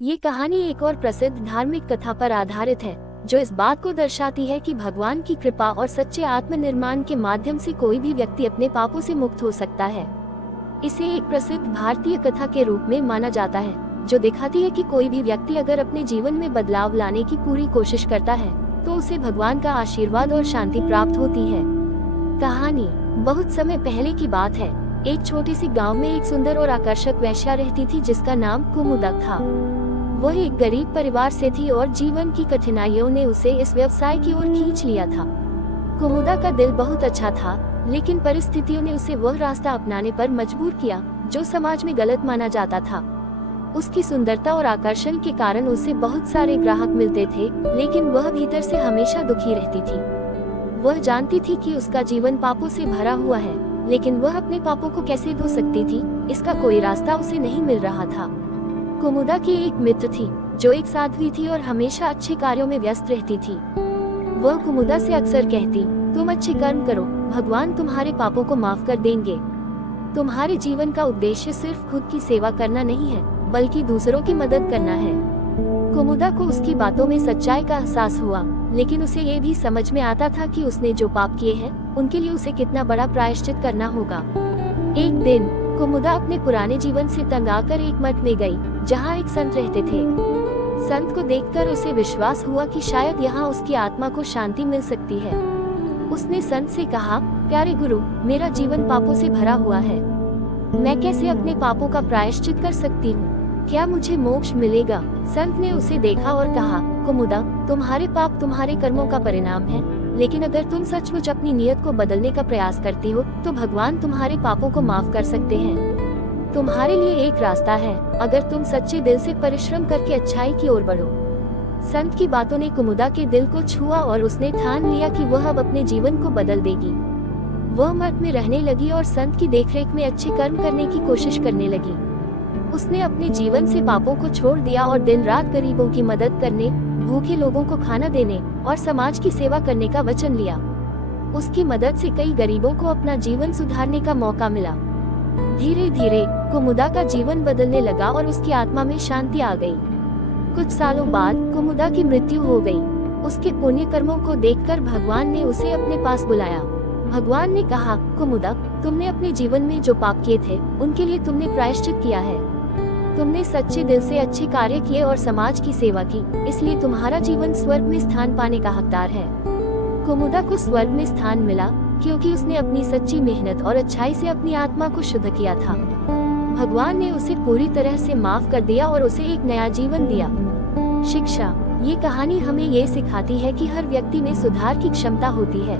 ये कहानी एक और प्रसिद्ध धार्मिक कथा पर आधारित है, जो इस बात को दर्शाती है कि भगवान की कृपा और सच्चे आत्मनिर्माण के माध्यम से कोई भी व्यक्ति अपने पापों से मुक्त हो सकता है। इसे एक प्रसिद्ध भारतीय कथा के रूप में माना जाता है, जो दिखाती है कि कोई भी व्यक्ति अगर अपने जीवन में बदलाव लाने की पूरी कोशिश करता है, तो उसे भगवान का आशीर्वाद और शांति प्राप्त होती है। कहानी बहुत समय पहले की बात है। एक छोटी सी गांव में एक सुंदर और आकर्षक वेश्या रहती थी, जिसका नाम कुमुदा था। वह एक गरीब परिवार से थी और जीवन की कठिनाइयों ने उसे इस व्यवसाय की ओर खींच लिया था। कुमुदा का दिल बहुत अच्छा था, लेकिन परिस्थितियों ने उसे वह रास्ता अपनाने पर मजबूर किया जो समाज में गलत माना जाता था। उसकी सुंदरता और आकर्षण के कारण उसे बहुत सारे ग्राहक मिलते थे, लेकिन वह भीतर से हमेशा दुखी रहती थी। वह जानती थी कि उसका जीवन पापों से भरा हुआ है, लेकिन वह अपने पापों को कैसे धो सकती थी, इसका कोई रास्ता उसे नहीं मिल रहा था। कुमुदा की एक मित्र थी, जो एक साध्वी थी और हमेशा अच्छे कार्यों में व्यस्त रहती थी। वह कुमुदा से अक्सर कहती, तुम अच्छे कर्म करो, भगवान तुम्हारे पापों को माफ कर देंगे। तुम्हारे जीवन का उद्देश्य सिर्फ खुद की सेवा करना नहीं है, बल्कि दूसरों की मदद करना है। कुमुदा को उसकी बातों में सच्चाई का एहसास हुआ, लेकिन उसे ये भी समझ में आता था कि उसने जो पाप किए हैं, उनके लिए उसे कितना बड़ा प्रायश्चित करना होगा। एक दिन कुमुदा अपने पुराने जीवन से तंग आकर एक मठ में गई, जहाँ एक संत रहते थे। संत को देखकर उसे विश्वास हुआ कि शायद यहाँ उसकी आत्मा को शांति मिल सकती है। उसने संत से कहा, प्यारे गुरु, मेरा जीवन पापों से भरा हुआ है। मैं कैसे अपने पापों का प्रायश्चित कर सकती हूँ? क्या मुझे मोक्ष मिलेगा? संत ने उसे देखा और कहा, कुमुदा, तुम्हारे पाप तुम्हारे कर्मों का परिणाम है, लेकिन अगर तुम सचमुच अपनी नियत को बदलने का प्रयास करती हो, तो भगवान तुम्हारे पापों को माफ कर सकते हैं। तुम्हारे लिए एक रास्ता है, अगर तुम सच्चे दिल से परिश्रम करके अच्छाई की ओर बढ़ो। संत की बातों ने कुमुदा के दिल को छुआ और उसने ठान लिया कि वह अब अपने जीवन को बदल देगी। वह मठ में रहने लगी और संत की देखरेख में अच्छे कर्म करने की कोशिश करने लगी। उसने अपने जीवन से पापों को छोड़ दिया और दिन रात गरीबों की मदद करने, भूखे लोगों को खाना देने और समाज की सेवा करने का वचन लिया। उसकी मदद से कई गरीबों को अपना जीवन सुधारने का मौका मिला। धीरे धीरे कुमुदा का जीवन बदलने लगा और उसकी आत्मा में शांति आ गई। कुछ सालों बाद कुमुदा की मृत्यु हो गई। उसके पुण्य कर्मों को देखकर भगवान ने उसे अपने पास बुलाया। भगवान ने कहा, कुमुदा, तुमने अपने जीवन में जो पाप किए थे, उनके लिए तुमने प्रायश्चित किया है। तुमने सच्चे दिल से अच्छे कार्य किए और समाज की सेवा की, इसलिए तुम्हारा जीवन स्वर्ग में स्थान पाने का हकदार है। कुमुदा को स्वर्ग में स्थान मिला क्योंकि उसने अपनी सच्ची मेहनत और अच्छाई से अपनी आत्मा को शुद्ध किया था। भगवान ने उसे पूरी तरह से माफ कर दिया और उसे एक नया जीवन दिया। शिक्षा, ये कहानी हमें ये सिखाती है कि हर व्यक्ति में सुधार की क्षमता होती है,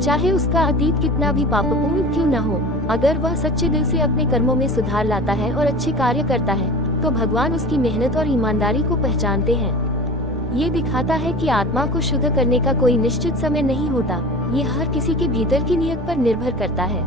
चाहे उसका अतीत कितना भी पापपूर्ण क्यों न हो। अगर वह सच्चे दिल से अपने कर्मों में सुधार लाता है और अच्छे कार्य करता है, तो भगवान उसकी मेहनत और ईमानदारी को पहचानते हैं। ये दिखाता है कि आत्मा को शुद्ध करने का कोई निश्चित समय नहीं होता, ये हर किसी के भीतर की नियत पर निर्भर करता है।